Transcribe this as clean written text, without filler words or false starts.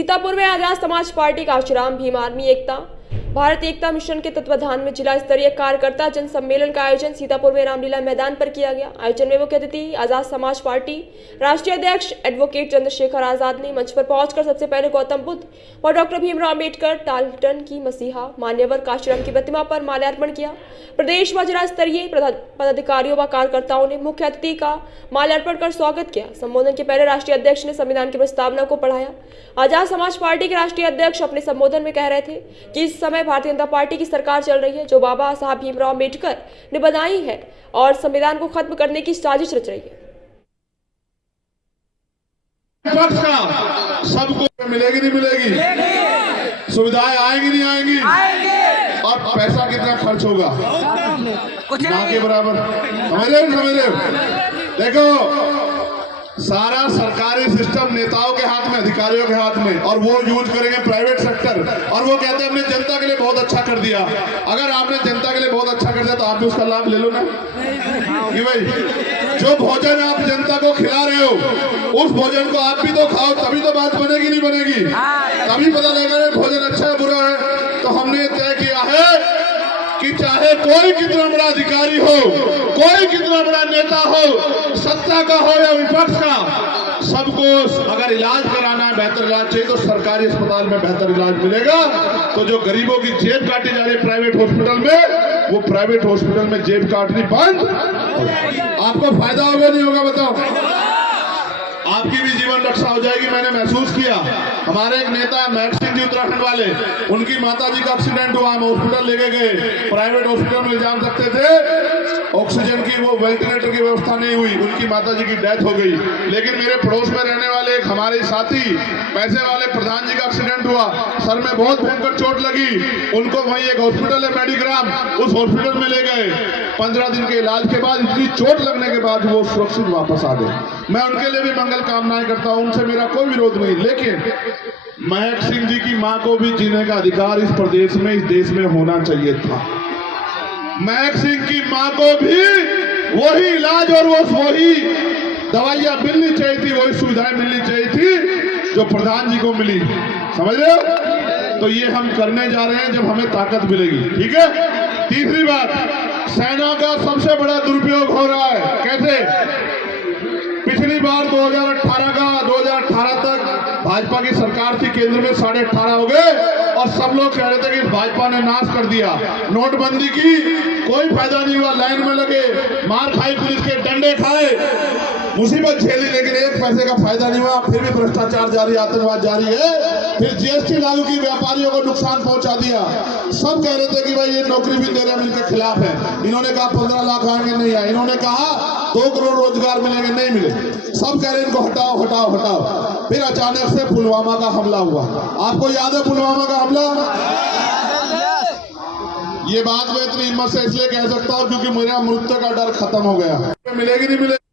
सीतापुर में Azad Samaj party Kanshiram Bhim army एकता भारत एकता mission के तत्वाधान में जिला स्तरीय कार्यकर्ता जन सम्मेलन का आयोजन सीतापुर में रामलीला मैदान पर किया गया। आयोजन में मुख्य अतिथि आजाद समाज पार्टी राष्ट्रीय अध्यक्ष एडवोकेट चंद्रशेखर आजाद ने मंच पर पहुंचकर सबसे पहले गौतम बुद्ध और डॉक्टर भीमराव अम्बेडकर टाल्टन की मसीहा मान्यवर कांशीराम की प्रतिमा पर माल्यार्पण किया। प्रदेश व जिला स्तरीय पदाधिकारियों व कार्यकर्ताओं ने मुख्य अतिथि का माल्यार्पण कर स्वागत किया। संबोधन के पहले राष्ट्रीय अध्यक्ष ने संविधान की प्रस्तावना को पढ़ाया। आजाद समाज पार्टी के राष्ट्रीय अध्यक्ष अपने संबोधन में कह रहे थे कि इस समय भारतीय जनता पार्टी की सरकार चल रही है जो बाबा साहब भीमराव अम्बेडकर ने बनाई है और संविधान को खत्म करने की साजिश रच रही है। सबको मिलेगी नहीं मिलेगी, सुविधाएं आएंगी नहीं आएंगी, और पैसा कितना खर्च होगा ना के बराबर। समझ रहे हो? देखो सारा सरकारी सिस्टम नेताओं के हाथ में, अधिकारियों के हाथ में, और वो यूज करेंगे प्राइवेट सेक्टर, और वो कहते हैं हमने जनता के लिए बहुत अच्छा कर दिया। अगर आपने जनता के लिए बहुत अच्छा कर दिया तो आप भी उसका लाभ ले लो ना कि भाई जो भोजन आप जनता को खिला रहे हो उस भोजन को आप भी तो खाओ, तभी तो बात बनेगी नहीं बनेगी, तभी पता लगेगा भोजन अच्छा है बुरा है। तो हमने तय किया है कि चाहे कोई कितना बड़ा अधिकारी हो, कोई कितना बड़ा नेता हो, सत्ता का हो या विपक्ष का, सबको अगर इलाज कराना है, बेहतर इलाज चाहिए तो सरकारी अस्पताल में बेहतर इलाज मिलेगा। तो जो गरीबों की जेब काटी जा रही है प्राइवेट हॉस्पिटल में, वो प्राइवेट हॉस्पिटल में जेब काटनी बंद। आपको फायदा होगा नहीं होगा बताओ? आपकी भी जीवन रक्षा हो जाएगी। मैंने महसूस किया, हमारे एक नेता महक सिंह जी उत्तराखंड वाले, उनकी माता जी का एक्सीडेंट हुआ, हम हॉस्पिटल लेके गए, प्राइवेट हॉस्पिटल में जान सकते थे, ऑक्सीजन की वो वेंटिलेटर की व्यवस्था नहीं हुई, उनकी माता जी की डेथ हो गई। लेकिन मेरे पड़ोस में रहने वाले एक हमारे साथी पैसे वाले प्रधान जी का एक्सीडेंट हुआ, सर में बहुत भयंकर चोट लगी, उनको वहीं एक हॉस्पिटल है मेडिग्राम, उस हॉस्पिटल में ले गए। 15 दिन के इलाज के बाद, इतनी चोट लगने के बाद वो सुरक्षित वापस आ गए। मैं उनके लिए भी मंगल कामनाएं करता हूं, उनसे मेरा कोई विरोध नहीं। लेकिन महक सिंह जी की मां को भी जीने का अधिकार इस प्रदेश में, इस देश में होना चाहिए था। महक सिंह की मां को भी वही इलाज और वही दवाइयां मिलनी चाहिए थी, वही सुविधाएं मिलनी चाहिए थी जो प्रधान जी को मिली। समझ रहे हो? तो ये हम करने जा रहे हैं जब हमें ताकत मिलेगी। ठीक है। तीसरी बात, सेना का सबसे बड़ा दुरुपयोग हो रहा है। कैसे? पिछली बार 2018 तक भाजपा की सरकार थी, केंद्र में 18.5 हो गए, और सब लोग कह रहे थे कि भाजपा ने नाश कर दिया। नोटबंदी की कोई फायदा नहीं हुआ, लाइन में लगे, मार खाई, पुलिस के डंडे खाए, मुसीबत झेली, लेकिन एक पैसे का फायदा नहीं हुआ। फिर भी भ्रष्टाचार जारी, आतंकवाद जारी है। फिर जीएसटी लागू की, व्यापारियों को नुकसान पहुंचा दिया। सब कह रहे थे कि भाई ये नौकरी भी दे रहे हैं, इनके खिलाफ है। इन्होंने कहा 15 लाख आएंगे, नहीं आए। इन्होंने कहा 2 करोड़ रोजगार मिलेंगे, नहीं मिले। सब कह रहे हैं इनको हटाओ हटाओ हटाओ। फिर अचानक से पुलवामा का हमला हुआ। आपको याद है पुलवामा का हमला? ये बात मैं इतनी हिम्मत से इसलिए कह सकता हूँ क्योंकि मेरा मृत्यु का डर खत्म हो गया। मिलेगी नहीं मिलेगी?